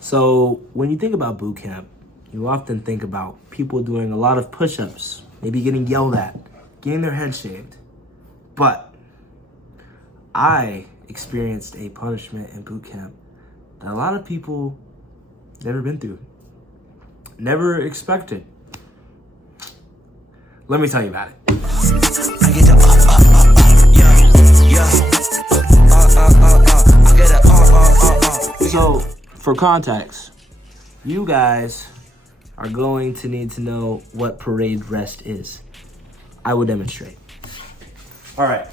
So when you think about boot camp, you often think about people doing a lot of push-ups, maybe getting yelled at, getting their head shaved. But I experienced a punishment in boot camp that a lot of people never been through, never expected. Let me tell you about it. So, for context, you guys are going to need to know what parade rest is. I will demonstrate. All right.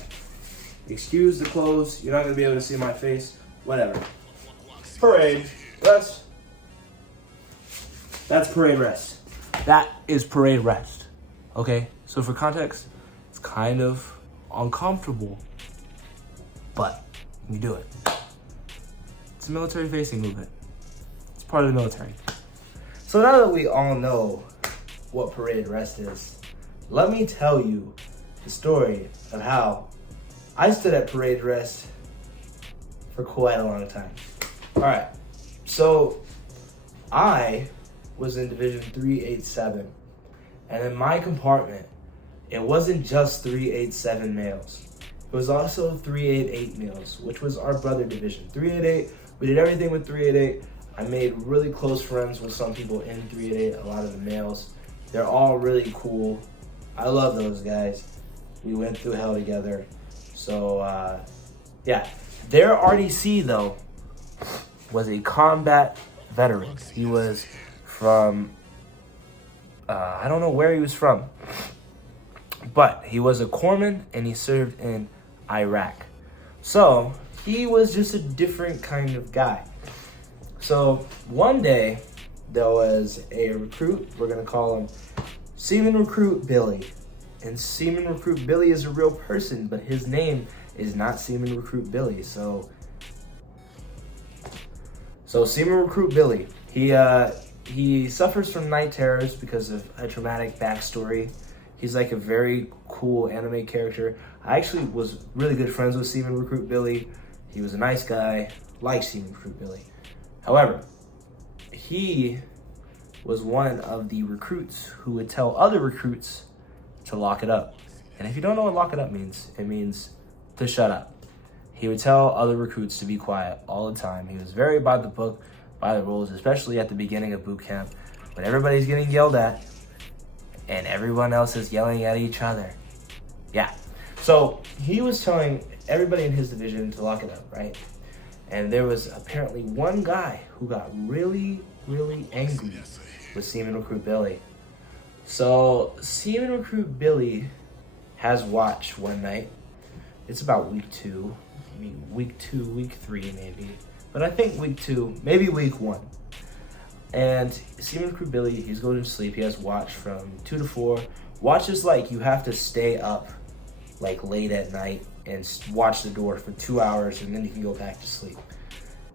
Excuse the clothes. You're not going to be able to see my face. Whatever. Parade rest. That's parade rest. That is parade rest. Okay? So for context, it's kind of uncomfortable, but we do it. It's a military facing movement. It's part of the military. So now that we all know what parade rest is, let me tell you the story of how I stood at parade rest for quite a long time. All right, so I was in Division 387, and in my compartment, it wasn't just 387 males. It was also 388 males, which was our brother division. 388, we did everything with 388. I made really close friends with some people in 388, a lot of the males. They're all really cool. I love those guys. We went through hell together. So, yeah. Their RDC, though, was a combat veteran. He was from, I don't know where he was from, but he was a corpsman and he served in Iraq. So he was just a different kind of guy. So one day there was a recruit, we're gonna call him Seaman Recruit Billy. And Seaman Recruit Billy is a real person, but his name is not Seaman Recruit Billy. So Seaman Recruit Billy, he suffers from night terrors because of a traumatic backstory. He's like a very cool anime character. I actually was really good friends with Seaman Recruit Billy. He was a nice guy, like Seaman Recruit Billy. However, he was one of the recruits who would tell other recruits to lock it up. And if you don't know what lock it up means, it means to shut up. He would tell other recruits to be quiet all the time. He was very by the book, by the rules, especially at the beginning of boot camp, when everybody's getting yelled at and everyone else is yelling at each other. Yeah. So he was telling everybody in his division to lock it up, right? And there was apparently one guy who got really, really angry with Seaman Recruit Billy. So Seaman Recruit Billy has watch one night. It's about week 2, maybe week 3 maybe. But I think week 2, maybe week 1. And Seaman Recruit Billy, he's going to sleep. He has watch from 2 to 4. Watch is like you have to stay up like late at night and watch the door for 2 hours and then you can go back to sleep.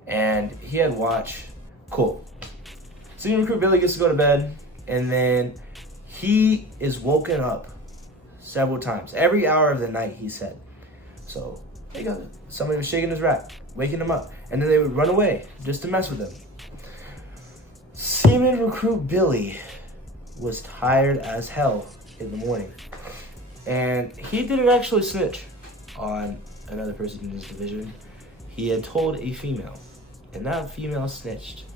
And he had watch. Cool. Seaman Recruit Billy gets to go to bed, and then he is woken up several times. Every hour of the night, he said. So somebody was shaking his rat, waking him up, and then they would run away just to mess with him. Seaman Recruit Billy was tired as hell in the morning, and he didn't actually snitch on another person in his division. He had told a female, and that female snitched.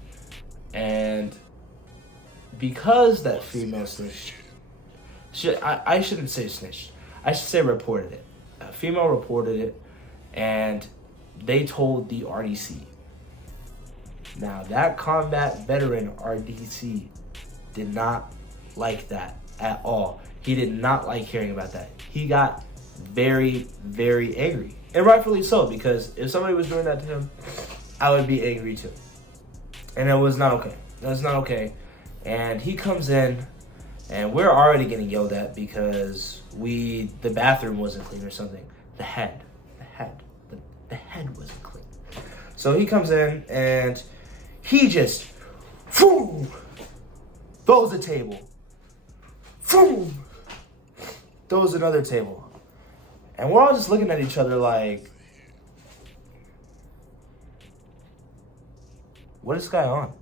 And because that female snitched, I shouldn't say snitched, I should say reported it. A female reported it, and they told the RDC. Now, that combat veteran RDC did not like that at all. He did not like hearing about that. He got very, very angry. And rightfully so, because if somebody was doing that to him, I would be angry too. And it was not okay. That was not okay. And he comes in, and we're already getting yelled at because the bathroom wasn't clean or something. The head wasn't clean. So he comes in, and he just, boom, throws a table. Boom, throws another table. And we're all just looking at each other like, what is this guy on?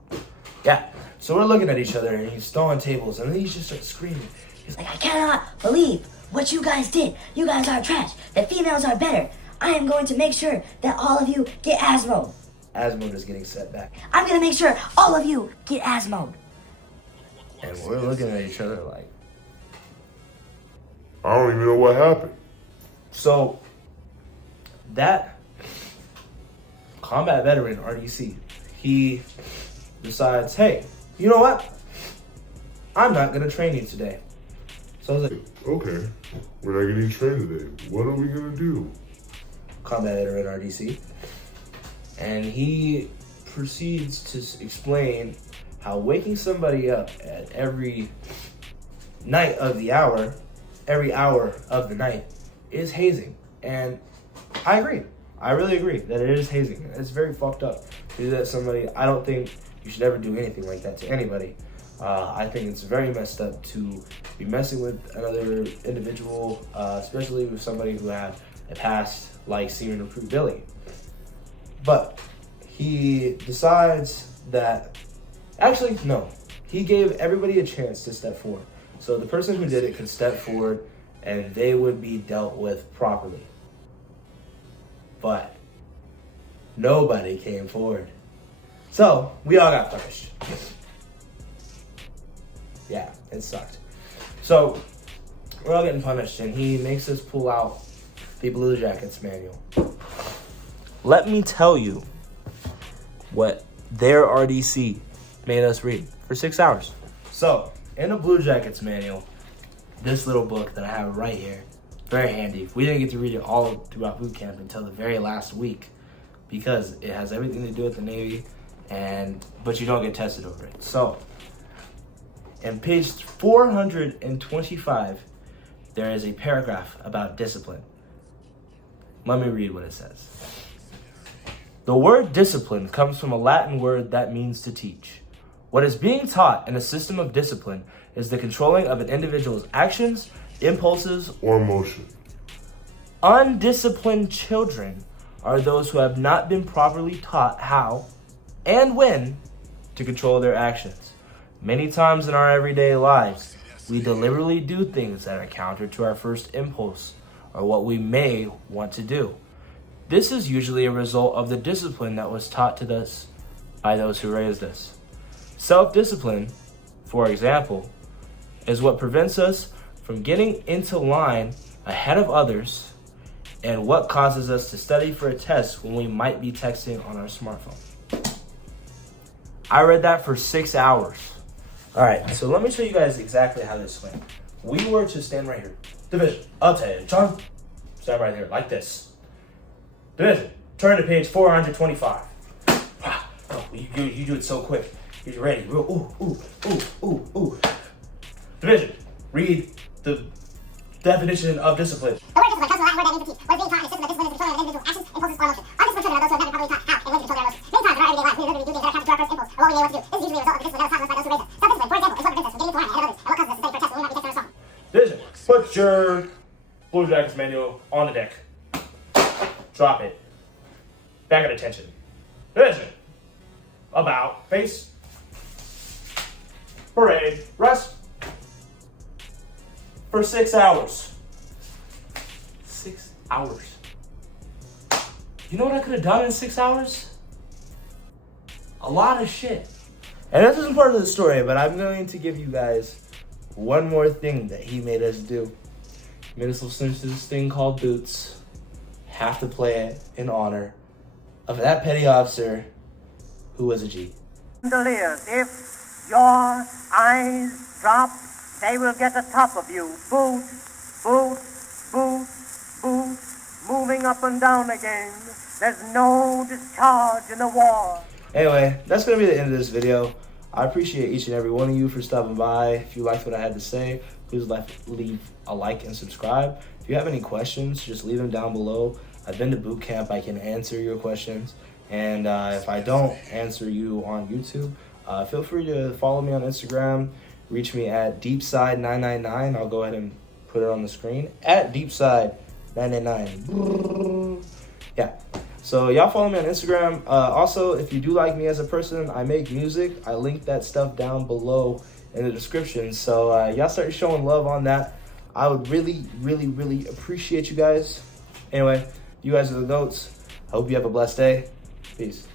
Yeah. So we're looking at each other, and he's throwing tables, and then he just starts screaming. He's like, I cannot believe what you guys did. You guys are trash. The females are better. I am going to make sure that all of you get Asmo. Asmo is getting set back. I'm going to make sure all of you get Asmo. And we're looking at each other like, I don't even know what happened. So, that combat veteran, RDC, he decides, hey, you know what? I'm not going to train you today. So I was like, okay, we're not getting trained today. What are we going to do? Combat veteran RDC. And he proceeds to explain how waking somebody up at every night of the hour, every hour of the night, is hazing. And I agree. I really agree that it is hazing. It's very fucked up to do that to somebody. I don't think you should ever do anything like that to anybody. I think it's very messed up to be messing with another individual, especially with somebody who had a past like Senior Recruit Billy. But he decides that, actually, no. He gave everybody a chance to step forward. So the person who did it could step forward and they would be dealt with properly. But nobody came forward. So we all got punished. Yeah, it sucked. So we're all getting punished, and he makes us pull out the Blue Jackets manual. Let me tell you what their RDC made us read for 6 hours. So, in the Blue Jackets manual, this little book that I have right here, very handy. We didn't get to read it all throughout boot camp until the very last week because it has everything to do with the Navy, but you don't get tested over it. So, in page 425, there is a paragraph about discipline. Let me read what it says. The word discipline comes from a Latin word that means to teach. What is being taught in a system of discipline is the controlling of an individual's actions, impulses, or motion. Undisciplined children are those who have not been properly taught how and when to control their actions. Many times in our everyday lives, we deliberately do things that are counter to our first impulse or what we may want to do. This is usually a result of the discipline that was taught to us by those who raised us. Self-discipline, for example, is what prevents us from getting into line ahead of others and what causes us to study for a test when we might be texting on our smartphone. I read that for 6 hours. All right, so let me show you guys exactly how this went. We were to stand right here. Division, attention. Stand right here, like this. Division, turn to page 425. Oh, you do it so quick. You're ready. Ooh. Division, read the definition of discipline. The word discipline comes from the Latin word that means to teach. What is being taught in a system of discipline is controlling an individual's actions, impulses, or motion. Undisciplined children are those who have never been properly taught how and when to control their emotions. Many times in our everyday life, we literally do things that are counter to our first impulse or what we may want to do. This is usually a result of the discipline that was taught to us by those who raised us. Self-discipline, for example, is what prevents us from getting into line ahead of others and what causes us to study for a test when we might be texting on our smartphone. Division, put your Blue Jackets manual on the deck. Drop it. Back at attention. Division, about, face, parade, rest. For 6 hours. 6 hours. You know what I could have done in 6 hours? A lot of shit. And this isn't part of the story, but I'm going to give you guys one more thing that he made us do. He made us listen to this thing called Boots. Have to play it in honor of that petty officer who was a G. If your eyes drop, they will get the top of you. Boot, boot, boot, boot, moving up and down again. There's no discharge in the war. Anyway, that's going to be the end of this video. I appreciate each and every one of you for stopping by. If you liked what I had to say, please leave a like and subscribe. If you have any questions, just leave them down below. I've been to boot camp. I can answer your questions. And if I don't answer you on YouTube, feel free to follow me on Instagram. Reach me at DEEPSIDE999. I'll go ahead and put it on the screen. At DEEPSIDE999. Yeah. So y'all follow me on Instagram. Also, if you do like me as a person, I make music. I link that stuff down below in the description. So y'all start showing love on that. I would really, really, really appreciate you guys. Anyway, you guys are the goats. Hope you have a blessed day. Peace.